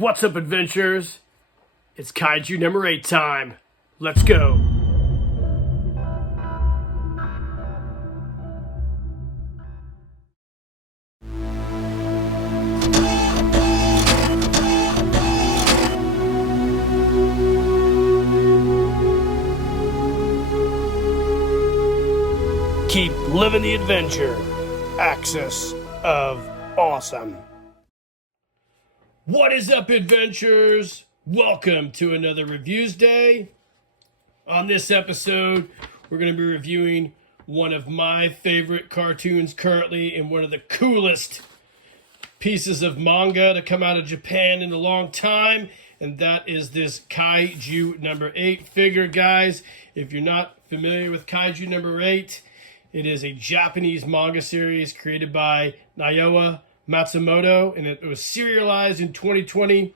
What's up, adventurers? It's Kaiju number 8 time. Let's go. Keep living the adventure. Axis of Awesome. What is up, adventurers? Welcome to another Reviews Day. On this episode, we're going to be reviewing one of my favorite cartoons currently and one of the coolest pieces of manga to come out of Japan in a long time, and that is this Kaiju number 8 figure, guys. If you're not familiar with Kaiju number 8, it is a Japanese manga series created by Naoya Matsumoto, and it was serialized in 2020.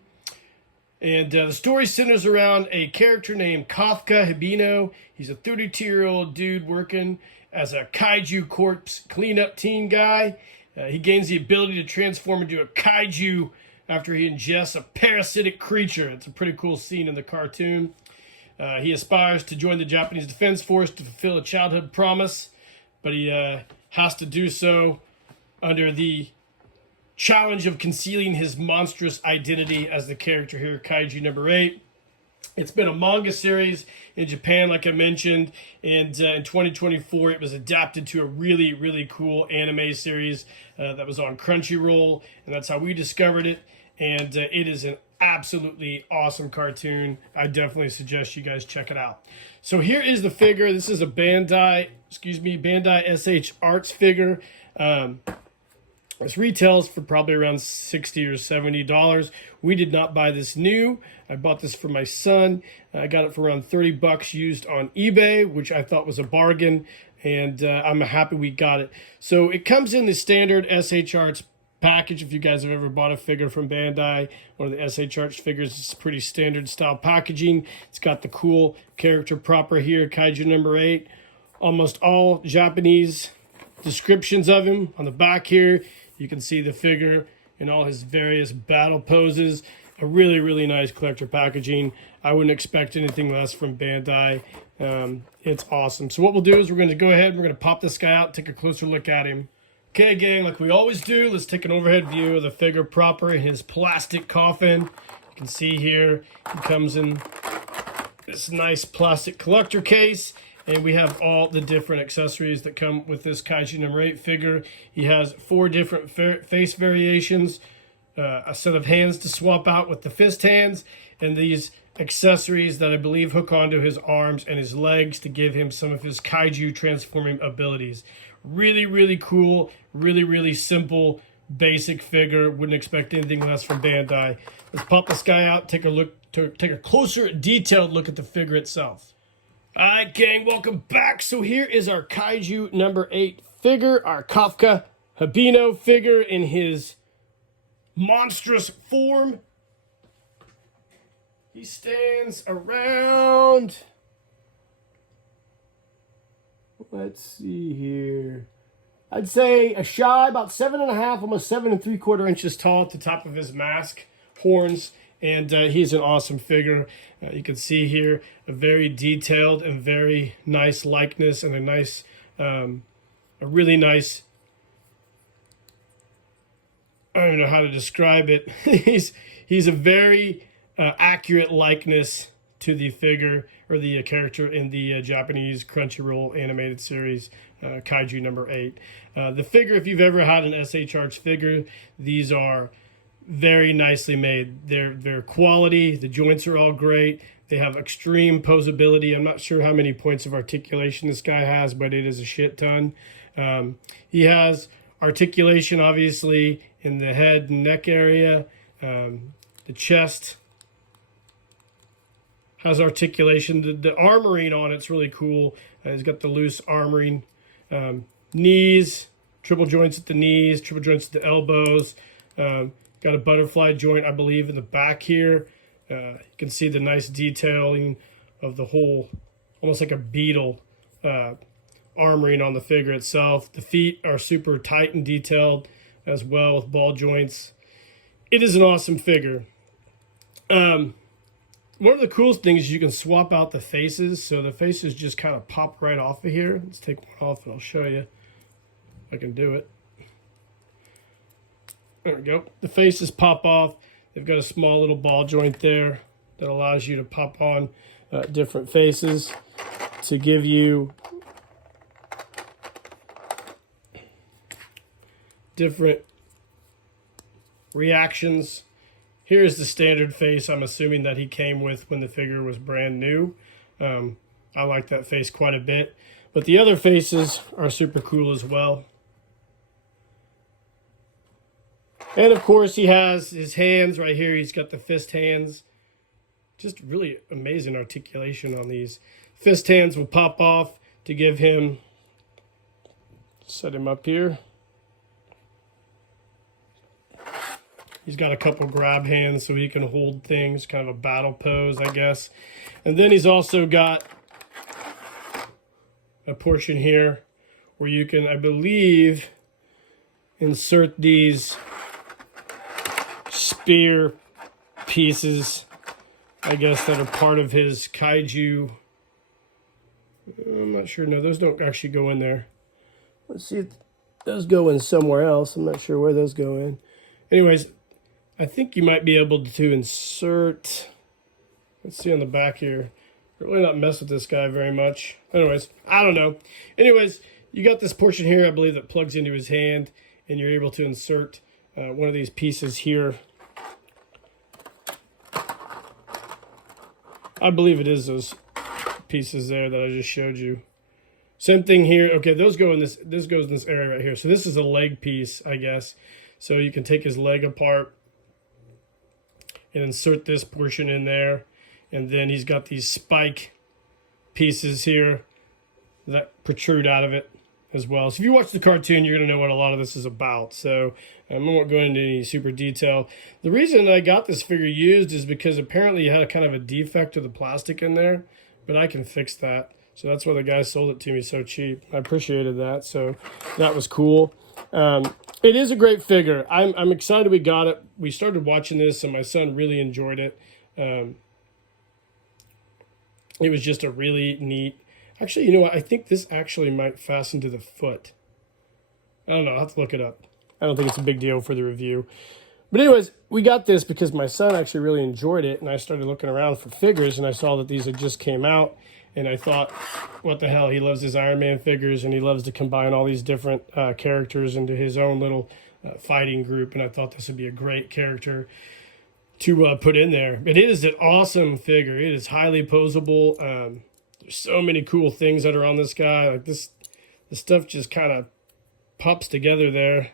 And the story centers around a character named Kafka Hibino. He's a 32-year-old dude working as a kaiju corpse cleanup team guy. He gains the ability to transform into a kaiju after he ingests a parasitic creature. It's a pretty cool scene in the cartoon. He aspires to join the Japanese Defense Force to fulfill a childhood promise, but he has to do so under the challenge of concealing his monstrous identity as the character here, Kaiju number 8. It's been a manga series in Japan, like I mentioned, and in 2024 it was adapted to a really, really cool anime series that was on Crunchyroll, and that's how we discovered it, and it is an absolutely awesome cartoon. I definitely suggest you guys check it out. So here is the figure. This is a Bandai SH Arts figure. This retails for probably around $60 or $70. We did not buy this new. I bought this for my son. I got it for around $30 used on eBay, which I thought was a bargain, and I'm happy we got it. So it comes in the standard SH Arts package. If you guys have ever bought a figure from Bandai, one of the SH Arts figures, it's pretty standard style packaging. It's got the cool character proper here, Kaiju number 8. Almost all Japanese descriptions of him. On the back here, you can see the figure in all his various battle poses. A really, really nice collector packaging. I wouldn't expect anything less from Bandai. It's awesome. So what we'll do is we're going to go ahead, we're going to pop this guy out, take a closer look at him. Okay, gang, like we always do, let's take an overhead view of the figure proper in his plastic coffin. You can see here, he comes in this nice plastic collector case. And we have all the different accessories that come with this Kaiju number 8 figure. He has 4 different face variations, a set of hands to swap out with the fist hands, and these accessories that I believe hook onto his arms and his legs to give him some of his Kaiju transforming abilities. Really, really cool, really, really simple, basic figure. Wouldn't expect anything less from Bandai. Let's pop this guy out, take a closer, detailed look at the figure itself. Alright, gang, welcome back. So here is our Kaiju number 8 figure, our Kafka Hibino figure in his monstrous form. He stands around, let's see here, I'd say a shy, about 7.5, almost 7 3/4 inches tall at the top of his mask, horns. And he's an awesome figure. You can see here a very detailed and very nice likeness and a really nice, I don't know how to describe it. he's a very accurate likeness to the figure or the character in the Japanese Crunchyroll animated series, Kaiju number 8. The figure, if you've ever had an SH Arts figure, these are very nicely made. They're quality. The joints are all great. They have extreme posability. I'm not sure how many points of articulation this guy has, but it is a shit ton. He has articulation, obviously, in the head and neck area. The chest has articulation. The armoring on it's really cool. He's got the loose armoring. Knees, triple joints at the knees, triple joints at the elbows. Got a butterfly joint, I believe, in the back here. You can see the nice detailing of the whole, almost like a beetle armoring on the figure itself. The feet are super tight and detailed as well with ball joints. It is an awesome figure. One of the coolest things is you can swap out the faces. So the faces just kind of pop right off of here. Let's take one off and I'll show you. I can do it. There we go. The faces pop off. They've got a small little ball joint there that allows you to pop on different faces to give you different reactions. Here's the standard face I'm assuming that he came with when the figure was brand new. I like that face quite a bit. But the other faces are super cool as well. And of course he has his hands right here. He's got the fist hands. Just really amazing articulation on these. Fist hands will pop off to give him, set him up here. He's got a couple grab hands so he can hold things, kind of a battle pose, I guess. And then he's also got a portion here where you can, I believe, insert these spear pieces, I guess, that are part of his kaiju. I'm not sure. No, those don't actually go in there. Let's see if those go in somewhere else. I'm not sure where those go in. Anyways, I think you might be able to insert, let's see on the back here. Really not mess with this guy very much. Anyways, I don't know. Anyways, you got this portion here, I believe, that plugs into his hand, and you're able to insert one of these pieces here. I believe it is those pieces there that I just showed you. Same thing here. Okay, those go in this goes in this area right here. So this is a leg piece, I guess. So you can take his leg apart and insert this portion in there. And then he's got these spike pieces here that protrude out of it as well. So if you watch the cartoon, you're going to know what a lot of this is about. So I won't go into any super detail. The reason I got this figure used is because apparently it had a kind of a defect of the plastic in there, but I can fix that. So that's why the guy sold it to me so cheap. I appreciated that. So that was cool. It is a great figure. I'm excited we got it. We started watching this and my son really enjoyed it. It was just a really neat. Actually, you know what? I think this actually might fasten to the foot. I don't know. I'll have to look it up. I don't think it's a big deal for the review. But anyways, we got this because my son actually really enjoyed it. And I started looking around for figures and I saw that these had just came out. And I thought, what the hell? He loves his Iron Man figures and he loves to combine all these different characters into his own little fighting group. And I thought this would be a great character to put in there. It is an awesome figure. It is highly posable. There's so many cool things that are on this guy. Like this stuff just kind of pops together there.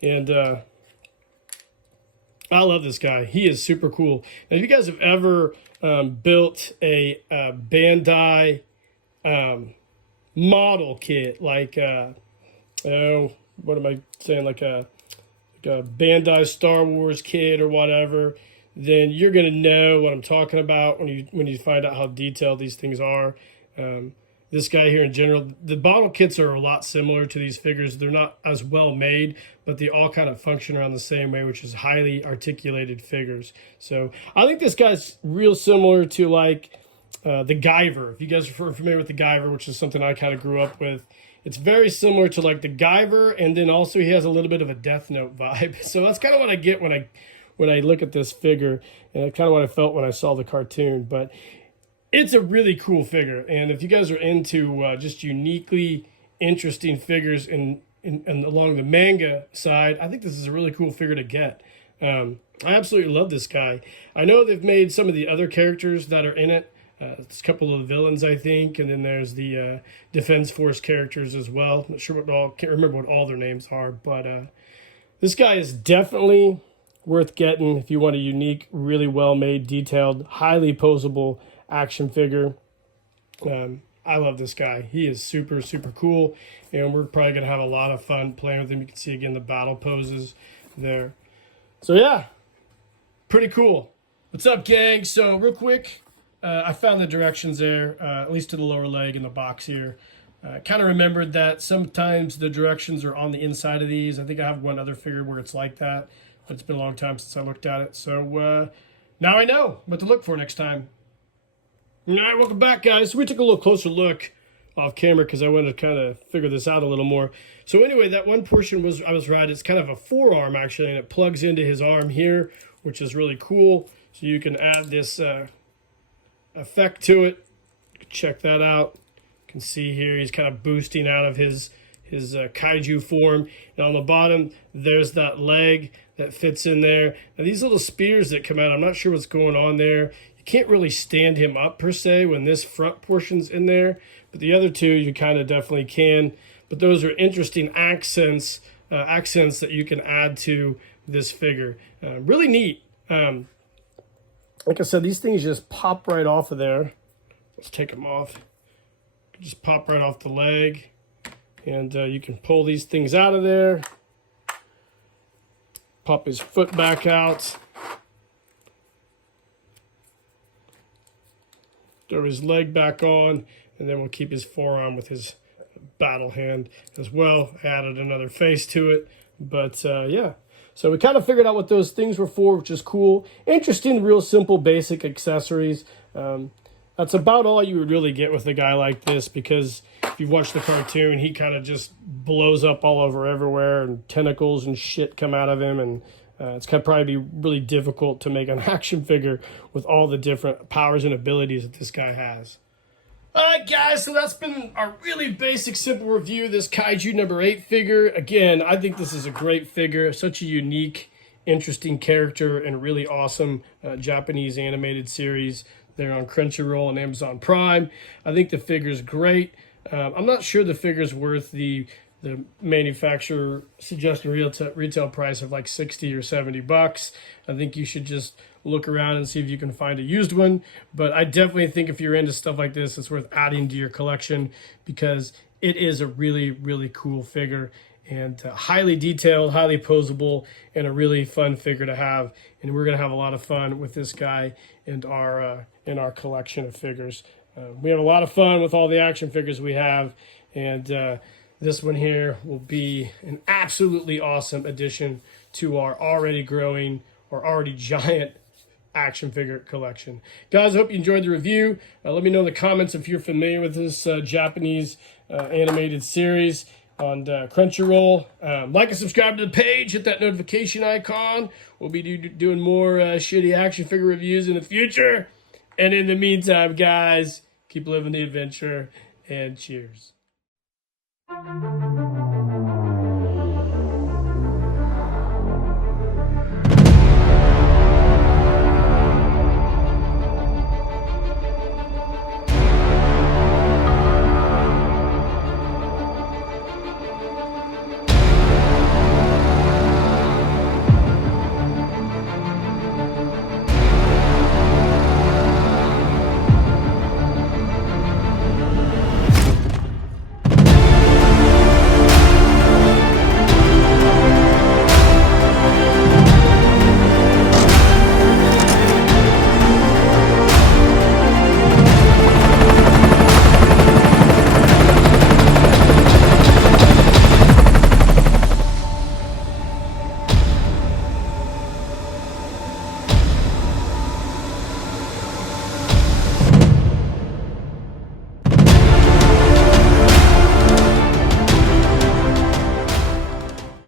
And I love this guy. He is super cool. Now, if you guys have ever built a Bandai model kit, like, oh, what am I saying? Like a Bandai Star Wars kit or whatever, then you're going to know what I'm talking about when you find out how detailed these things are. This guy here in general, the bottle kits are a lot similar to these figures. They're not as well made, but they all kind of function around the same way, which is highly articulated figures. So I think this guy's real similar to like the Guyver. If you guys are familiar with the Guyver, which is something I kind of grew up with, it's very similar to like the Guyver, and then also he has a little bit of a Death Note vibe. So that's kind of what I get when I look at this figure, and that's kind of what I felt when I saw the cartoon. But it's a really cool figure, and if you guys are into just uniquely interesting figures and along the manga side, I think this is a really cool figure to get. I absolutely love this guy. I know they've made some of the other characters that are in it. There's a couple of the villains, I think, and then there's the Defense Force characters as well. Not sure can't remember what all their names are, but this guy is definitely worth getting if you want a unique, really well-made, detailed, highly posable action figure. I love this guy. He is super, super cool, and we're probably going to have a lot of fun playing with him. You can see, again, the battle poses there. So, yeah, pretty cool. What's up, gang? So, real quick, I found the directions there, at least to the lower leg in the box here. Kind of remembered that sometimes the directions are on the inside of these. I think I have one other figure where it's like that, but it's been a long time since I looked at it. So Now I know what to look for next time. All right, welcome back, guys. So we took a little closer look off camera because I wanted to kind of figure this out a little more. So anyway, that one portion was, I was right, it's kind of a forearm actually, and it plugs into his arm here, which is really cool. So you can add this effect to it. Check that out. You can see here he's kind of boosting out of his kaiju form. And on the bottom, there's that leg that fits in there. Now these little spears that come out, I'm not sure what's going on there. You can't really stand him up per se when this front portion's in there, but the other two you kind of definitely can. But those are interesting accents that you can add to this figure. Really neat. Like I said, these things just pop right off of there. Let's take them off. Just pop right off the leg. And you can pull these things out of there. Pop his foot back out. Throw his leg back on. And then we'll keep his forearm with his battle hand as well. I added another face to it. But yeah. So we kind of figured out what those things were for, which is cool. Interesting, real simple, basic accessories. That's about all you would really get with a guy like this, because if you've watched the cartoon, he kind of just blows up all over everywhere, and tentacles and shit come out of him, and it's going to probably be really difficult to make an action figure with all the different powers and abilities that this guy has. Alright guys, so that's been our really basic, simple review of this Kaiju number 8 figure. Again, I think this is a great figure, such a unique, interesting character, and really awesome Japanese animated series. They're on Crunchyroll and Amazon Prime. I think the figure's great. I'm not sure the figure's worth the manufacturer suggested retail price of like 60 or 70 bucks. I think you should just look around and see if you can find a used one. But I definitely think if you're into stuff like this, it's worth adding to your collection, because it is a really, really cool figure, and highly detailed, highly posable, and a really fun figure to have. And we're going to have a lot of fun with this guy and in our collection of figures. We have a lot of fun with all the action figures we have, and this one here will be an absolutely awesome addition to our already growing or already giant action figure collection. Guys, I hope you enjoyed the review. Let me know in the comments if you're familiar with this Japanese animated series on Crunchyroll. Like and subscribe to the page. Hit that notification icon. We'll be doing more shitty action figure reviews in the future. And in the meantime, guys, keep living the adventure, and cheers.